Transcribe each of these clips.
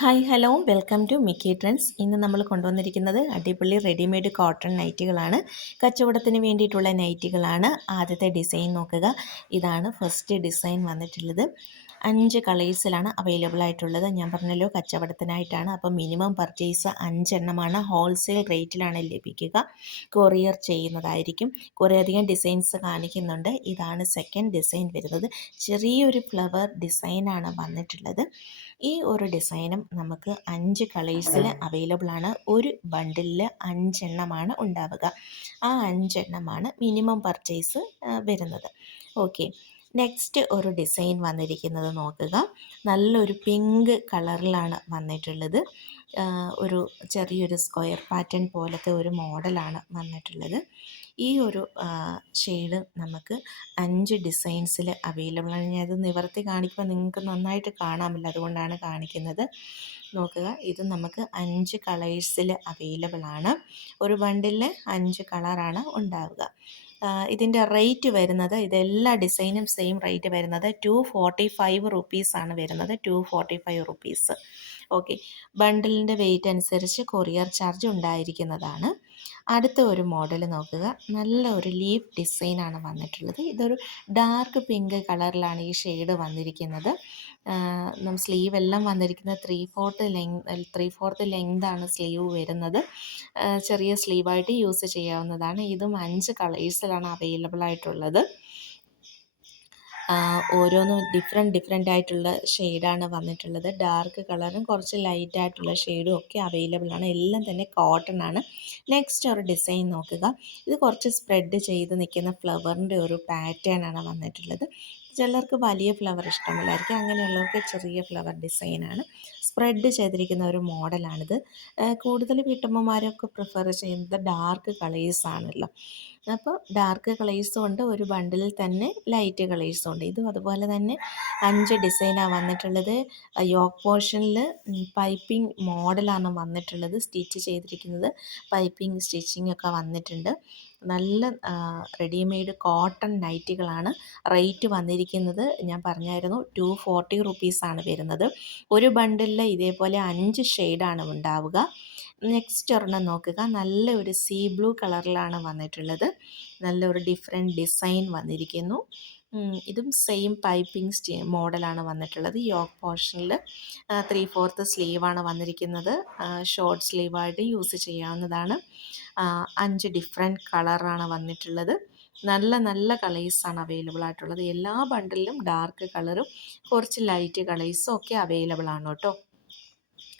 Hi hello welcome to Mickey trends. ഇന്ന് നമ്മൾ കൊണ്ടുവന്നിരിക്കുന്നത് അടിപൊളി റെഡിമെയ്ഡ് കോട്ടൺ നൈറ്റികളാണ്. കച്ചവടത്തിന് വേണ്ടിയിട്ടുള്ള നൈറ്റികളാണ്. ആദ്യത്തെ ഡിസൈൻ നോക്കുക. ഇതാണ് ഫസ്റ്റ് ഡിസൈൻ വന്നിട്ടുള്ളത്. 5 കളേഴ്സിലാണ് അവൈലബിൾ ആയിട്ടുള്ളത്. ഞാൻ പറഞ്ഞല്ലോ കച്ചവടത്തിനായിട്ടാണ്. അപ്പോൾ മിനിമം പർച്ചേസ് 5 എണ്ണമാണ്. ഹോൾസെയിൽ റേറ്റിലാണ് ലഭിക്കുക. കൊറിയർ ചെയ്യുന്നതായിരിക്കും. കുറേയധികം ഡിസൈൻസ് കാണിക്കുന്നുണ്ട്. ഇതാണ് സെക്കൻഡ് ഡിസൈൻ വരുന്നത്. ചെറിയൊരു ഫ്ലവർ ഡിസൈനാണ് വന്നിട്ടുള്ളത്. ഈ ഒരു ഡിസൈനും നമുക്ക് 5 കളേഴ്സിൽ അവൈലബിൾ ആണ്. ഒരു ബണ്ടിലിൽ 5 എണ്ണമാണ് ഉണ്ടാവുക. ആ 5 എണ്ണമാണ് മിനിമം പർച്ചേസ് വരുന്നത്. ഓക്കെ, നെക്സ്റ്റ് ഒരു ഡിസൈൻ വന്നിരിക്കുന്നത് നോക്കുക. നല്ലൊരു പിങ്ക് കളറിലാണ് വന്നിട്ടുള്ളത്. ഒരു ചെറിയൊരു സ്ക്വയർ പാറ്റേൺ പോലത്തെ ഒരു മോഡലാണ് വന്നിട്ടുള്ളത്. ഈ ഒരു ഷെയ്ഡ് നമുക്ക് 5 ഡിസൈൻസിൽ അവൈലബിൾ ആണ്. ഞാൻ അത് നിവർത്തി കാണിക്കുമ്പോൾ നിങ്ങൾക്ക് നന്നായിട്ട് കാണാമല്ലോ, അതുകൊണ്ടാണ് കാണിക്കുന്നത്. നോക്കുക, ഇത് നമുക്ക് 5 കളേഴ്സിൽ അവൈലബിൾ ആണ്. ഒരു ബണ്ടിലിന് 5 കളറാണ് ഉണ്ടാവുക. ഇതിൻ്റെ റേറ്റ് വരുന്നത്, ഇതെല്ലാ ഡിസൈനും സെയിം റേറ്റ് വരുന്നത് 245 റുപ്പീസാണ് വരുന്നത്. 245 റുപ്പീസ്. ഓക്കെ, ബണ്ടിലിൻ്റെ വെയിറ്റ് അനുസരിച്ച് കൊറിയർ ചാർജ് ഉണ്ടായിരിക്കുന്നതാണ്. അടുത്ത ഒരു മോഡൽ നോക്കുക. നല്ല ഒരു ലീഫ് ഡിസൈനാണ് വന്നിട്ടുള്ളത്. ഇതൊരു ഡാർക്ക് പിങ്ക് കളറിലാണ് ഈ ഷെയ്ഡ് വന്നിരിക്കുന്നത്. സ്ലീവ് എല്ലാം വന്നിരിക്കുന്നത് 3/4 ലെങ്താണ് സ്ലീവ് വരുന്നത്. ചെറിയ സ്ലീവായിട്ട് യൂസ് ചെയ്യാവുന്നതാണ്. ഇതും 5 കളേഴ്സിലാണ് അവൈലബിൾ ആയിട്ടുള്ളത്. ഓരോന്നും ഡിഫറെൻ്റ് ആയിട്ടുള്ള ഷെയ്ഡാണ് വന്നിട്ടുള്ളത്. ഡാർക്ക് കളറും കുറച്ച് ലൈറ്റ് ആയിട്ടുള്ള ഷെയ്ഡും ഒക്കെ അവൈലബിൾ ആണ്. എല്ലാം തന്നെ കോട്ടൺ ആണ്. നെക്സ്റ്റ് ഒരു ഡിസൈൻ നോക്കുക. ഇത് കുറച്ച് സ്പ്രെഡ് ചെയ്ത് നിൽക്കുന്ന ഫ്ലവറിൻ്റെ ഒരു പാറ്റേൺ ആണ് വന്നിട്ടുള്ളത്. ചിലർക്ക് വലിയ ഫ്ലവർ ഇഷ്ടമില്ലായിരിക്കും. അങ്ങനെയുള്ളവർക്ക് ചെറിയ ഫ്ലവർ ഡിസൈനാണ്. സ്പ്രെഡ് ചെയ്തിരിക്കുന്ന ഒരു മോഡലാണിത്. കൂടുതൽ വീട്ടമ്മമാരൊക്കെ പ്രിഫർ ചെയ്യുന്നത് ഡാർക്ക് കളേഴ്സാണല്ലോ. അപ്പോൾ ഡാർക്ക് കളേഴ്സും ഉണ്ട്, ഒരു ബണ്ടിലിൽ തന്നെ ലൈറ്റ് കളേഴ്സും ഉണ്ട്. ഇതും അതുപോലെ തന്നെ 5 ഡിസൈനാണ് വന്നിട്ടുള്ളത്. യോക്ക് പോർഷനിൽ പൈപ്പിംഗ് മോഡലാണ് വന്നിട്ടുള്ളത്. സ്റ്റിച്ച് ചെയ്തിരിക്കുന്നത് പൈപ്പിംഗ് സ്റ്റിച്ചിങ് ഒക്കെ വന്നിട്ടുണ്ട്. നല്ല റെഡിമെയ്ഡ് കോട്ടൺ നൈറ്റികളാണ്. റേറ്റ് വന്നിരിക്കുന്നത് ഞാൻ പറഞ്ഞായിരുന്നു 240 റുപ്പീസാണ് വരുന്നത്. ഒരു ബണ്ടിലിൽ ഇതേപോലെ 5 ഷെയ്ഡാണ് ഉണ്ടാവുക. നെക്സ്റ്റ് ഒരെണ്ണം നോക്കുക. നല്ല ഒരു സീ ബ്ലൂ കളറിലാണ് വന്നിട്ടുള്ളത്. നല്ലൊരു ഡിഫറെൻറ്റ് ഡിസൈൻ വന്നിരിക്കുന്നു. ഇതും സെയിം പൈപ്പിംഗ് മോഡലാണ് വന്നിട്ടുള്ളത്. യോക്ക് പോർഷനിൽ 3/4 സ്ലീവാണ് വന്നിരിക്കുന്നത്. ഷോർട്ട് സ്ലീവായിട്ട് യൂസ് ചെയ്യാവുന്നതാണ്. 5 ഡിഫറെൻറ്റ് കളറാണ് വന്നിട്ടുള്ളത്. നല്ല നല്ല കളേഴ്സാണ് അവൈലബിൾ ആയിട്ടുള്ളത്. എല്ലാ ബണ്ടിലും ഡാർക്ക് കളറും കുറച്ച് ലൈറ്റ് കളേഴ്സും ഒക്കെ അവൈലബിൾ ആണ് കേട്ടോ.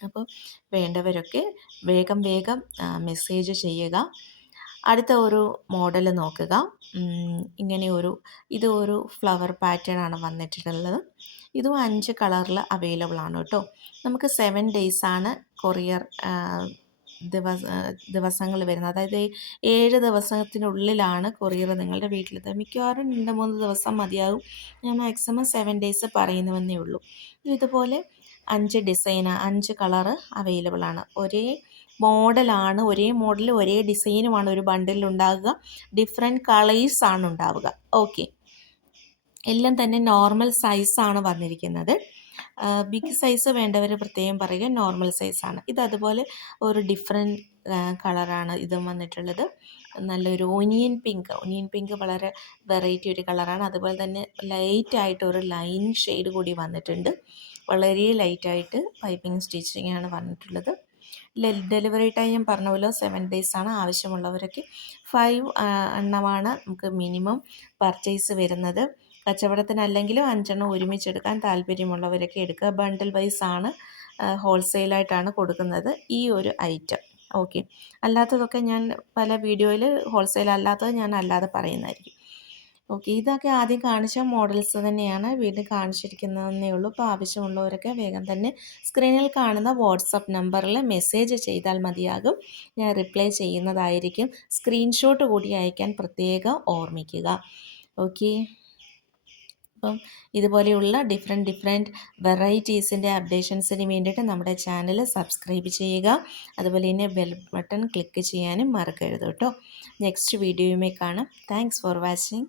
അപ്പോൾ വേണ്ടവരൊക്കെ വേഗം മെസ്സേജ് ചെയ്യുക. അടുത്ത ഒരു മോഡൽ നോക്കുക. ഇത് ഒരു ഫ്ലവർ പാറ്റേൺ ആണ് വന്നിട്ടുള്ളത്. ഇതും 5 കളറിൽ അവൈലബിൾ ആണ് കേട്ടോ. നമുക്ക് 7 ഡേയ്സാണ് കൊറിയർ ദിവസങ്ങൾ വരുന്നത്. അതായത് 7 ദിവസത്തിനുള്ളിലാണ് കൊറിയർ നിങ്ങളുടെ വീട്ടിലെത്തുക. മിക്കവാറും 2-3 ദിവസം മതിയാകും. ഞാൻ മാക്സിമം 7 ഡേയ്സ് പറയുന്നുവെന്നേ ഉള്ളൂ. ഇതുപോലെ 5 ഡിസൈന് 5 കളറ് അവൈലബിൾ ആണ്. ഒരേ മോഡൽ ഒരേ ഡിസൈനുമാണ് ഒരു ബണ്ടിൽ ഉണ്ടാകുക. ഡിഫറെൻറ്റ് കളേഴ്സാണ് ഉണ്ടാവുക. ഓക്കെ, എല്ലാം തന്നെ നോർമൽ സൈസാണ് വന്നിരിക്കുന്നത്. ബിഗ് സൈസ് വേണ്ടവർ പ്രത്യേകം പറയുക, നോർമൽ സൈസാണ്. ഇത് അതുപോലെ ഒരു ഡിഫറെൻറ്റ് കളറാണ് ഇതും വന്നിട്ടുള്ളത്. നല്ലൊരു ഒനിയൻ പിങ്ക് വളരെ വെറൈറ്റി ഒരു കളറാണ്. അതുപോലെ തന്നെ ലൈറ്റായിട്ട് ഒരു ലൈൻ ഷെയ്ഡ് കൂടി വന്നിട്ടുണ്ട്. വളരെ ലൈറ്റായിട്ട് പൈപ്പിംഗ് സ്റ്റിച്ചിങ് ആണ് വന്നിട്ടുള്ളത്. ഡെലിവറി ടൈം ഞാൻ പറഞ്ഞ പോലെ 7 ഡേയ്സാണ്. ആവശ്യമുള്ളവരൊക്കെ 5 എണ്ണമാണ് നമുക്ക് മിനിമം പർച്ചേസ് വരുന്നത്. കച്ചവടത്തിനല്ലെങ്കിലും 5 എണ്ണം ഒരുമിച്ചെടുക്കാൻ താല്പര്യമുള്ളവരൊക്കെ എടുക്കുക. ബണ്ടിൽ വൈസ് ആണ്, ഹോൾസെയിലായിട്ടാണ് കൊടുക്കുന്നത് ഈ ഒരു ഐറ്റം. ഓക്കെ, അല്ലാത്തതൊക്കെ ഞാൻ പല വീഡിയോയിൽ ഹോൾസെയിൽ അല്ലാത്തത് ഞാൻ അല്ലാതെ പറയുന്നതായിരിക്കും. ഓക്കെ, ഇതൊക്കെ ആദ്യം കാണിച്ച മോഡൽസ് തന്നെയാണ് വീണ്ടും കാണിച്ചിരിക്കുന്നതെന്നേ ഉള്ളൂ. അപ്പോൾ ആവശ്യമുള്ളവരൊക്കെ വേഗം തന്നെ സ്ക്രീനിൽ കാണുന്ന വാട്സപ്പ് നമ്പറിൽ മെസ്സേജ് ചെയ്താൽ മതിയാകും. ഞാൻ റിപ്ലൈ ചെയ്യുന്നതായിരിക്കും. സ്ക്രീൻഷോട്ട് കൂടി അയക്കാൻ പ്രത്യേകം ഓർമ്മിക്കുക. ഓക്കെ, അപ്പം ഇതുപോലെയുള്ള ഡിഫറെൻറ്റ് വെറൈറ്റീസിൻ്റെ അപ്ഡേഷൻസിന് വേണ്ടിയിട്ട് നമ്മുടെ ചാനൽ സബ്സ്ക്രൈബ് ചെയ്യുക. അതുപോലെ തന്നെ ബെൽ ബട്ടൺ ക്ലിക്ക് ചെയ്യാനും മറക്കരുത് കേട്ടോ. നെക്സ്റ്റ് വീഡിയോയുമായി കാണാം. Thanks for watching.